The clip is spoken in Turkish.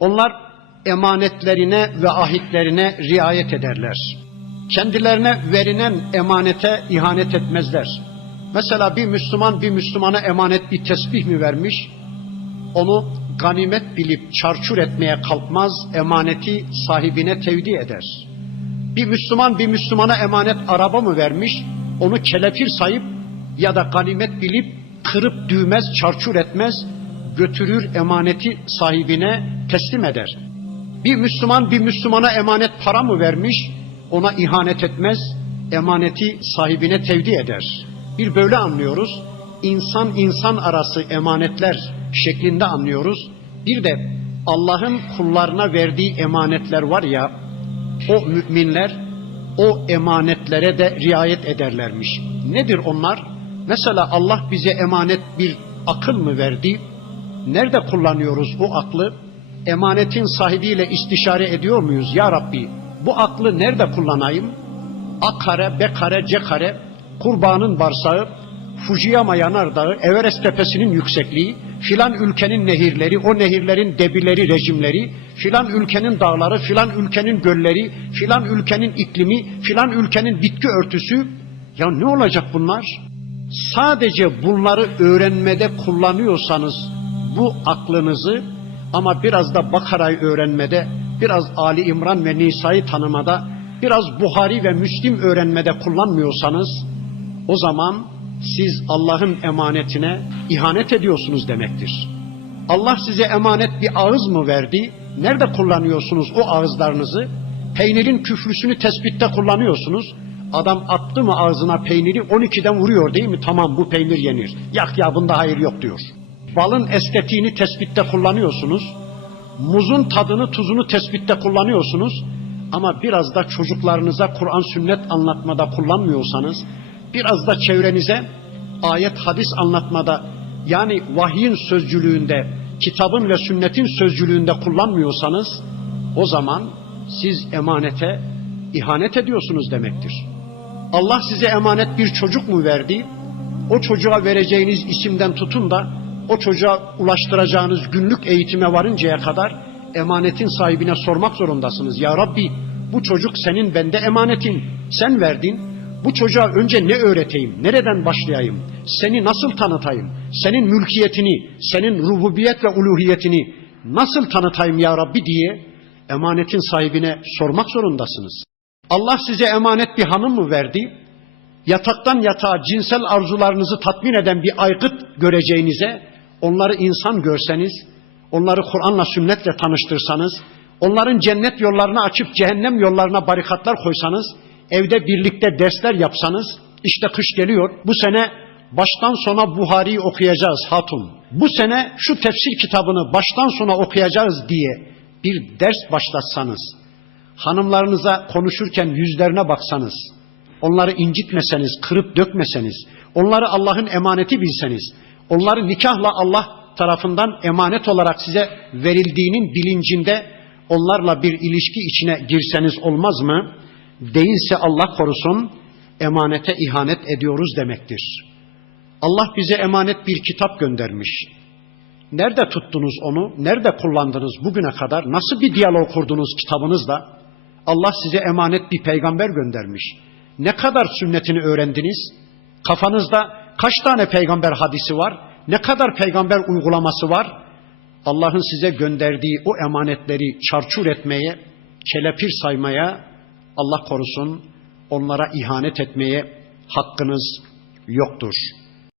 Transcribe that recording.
Onlar emanetlerine ve ahitlerine riayet ederler. Kendilerine verilen emanete ihanet etmezler. Mesela bir Müslüman bir Müslümana emanet bir tesbih mi vermiş? Onu ganimet bilip çarçur etmeye kalkmaz, emaneti sahibine tevdi eder. Bir Müslüman bir Müslümana emanet araba mı vermiş? Onu kelepir sayıp ya da ganimet bilip kırıp düğmez, çarçur etmez, götürür emaneti sahibine teslim eder. Bir Müslüman bir Müslümana emanet para mı vermiş? Ona ihanet etmez, emaneti sahibine tevdi eder. Bir böyle anlıyoruz. İnsan insan arası emanetler şeklinde anlıyoruz. Bir de Allah'ın kullarına verdiği emanetler var ya, o müminler o emanetlere de riayet ederlermiş. Nedir onlar? Mesela Allah bize emanet bir akıl mı verdi? Nerede kullanıyoruz bu aklı? Emanetin sahibiyle istişare ediyor muyuz? Ya Rabbi bu aklı nerede kullanayım? A kare, B kare, C kare, kurbanın varsağı, Fujiyama yanardağı, Everest tepesinin yüksekliği, filan ülkenin nehirleri, o nehirlerin debileri, rejimleri, filan ülkenin dağları, filan ülkenin gölleri, filan ülkenin iklimi, filan ülkenin bitki örtüsü. Ya ne olacak bunlar? Sadece bunları öğrenmede kullanıyorsanız bu aklınızı ama biraz da Bakara'yı öğrenmede, biraz Ali İmran ve Nisa'yı tanımada, biraz Buhari ve Müslim öğrenmede kullanmıyorsanız o zaman siz Allah'ın emanetine ihanet ediyorsunuz demektir. Allah size emanet bir ağız mı verdi? Nerede kullanıyorsunuz o ağızlarınızı? Peynirin küflüsünü tespitte kullanıyorsunuz. Adam attı mı ağzına peyniri 12'den vuruyor değil mi? Tamam bu peynir yenir. Yak ya bunda hayır yok diyor. Balın estetiğini tespitte kullanıyorsunuz. Muzun tadını tuzunu tespitte kullanıyorsunuz. Ama biraz da çocuklarınıza Kur'an sünnet anlatmada kullanmıyorsanız, biraz da çevrenize ayet hadis anlatmada yani vahyin sözcülüğünde, kitabın ve sünnetin sözcülüğünde kullanmıyorsanız o zaman siz emanete ihanet ediyorsunuz demektir. Allah size emanet bir çocuk mu verdi? O çocuğa vereceğiniz isimden tutun da o çocuğa ulaştıracağınız günlük eğitime varıncaya kadar emanetin sahibine sormak zorundasınız. Ya Rabbi bu çocuk senin bende emanetin. Sen verdin. Bu çocuğa önce ne öğreteyim? Nereden başlayayım? Seni nasıl tanıtayım? Senin mülkiyetini, senin rububiyet ve uluhiyetini nasıl tanıtayım ya Rabbi diye emanetin sahibine sormak zorundasınız. Allah size emanet bir hanım mı verdi? Yataktan yatağa cinsel arzularınızı tatmin eden bir aygıt göreceğinize, onları insan görseniz, onları Kur'an'la sünnetle tanıştırsanız, onların cennet yollarını açıp cehennem yollarına barikatlar koysanız, evde birlikte dersler yapsanız, işte kış geliyor, bu sene baştan sona Buhari'yi okuyacağız hatun. Bu sene şu tefsir kitabını baştan sona okuyacağız diye bir ders başlatsanız, hanımlarınıza konuşurken yüzlerine baksanız, onları incitmeseniz, kırıp dökmeseniz, onları Allah'ın emaneti bilseniz, onları nikahla Allah tarafından emanet olarak size verildiğinin bilincinde onlarla bir ilişki içine girseniz olmaz mı? Değilse Allah korusun emanete ihanet ediyoruz demektir. Allah bize emanet bir kitap göndermiş. Nerede tuttunuz onu? Nerede kullandınız bugüne kadar? Nasıl bir diyalog kurdunuz kitabınızla? Allah size emanet bir peygamber göndermiş. Ne kadar sünnetini öğrendiniz? Kafanızda kaç tane peygamber hadisi var? Ne kadar peygamber uygulaması var? Allah'ın size gönderdiği o emanetleri çarçur etmeye, kelepir saymaya, Allah korusun onlara ihanet etmeye hakkınız yoktur.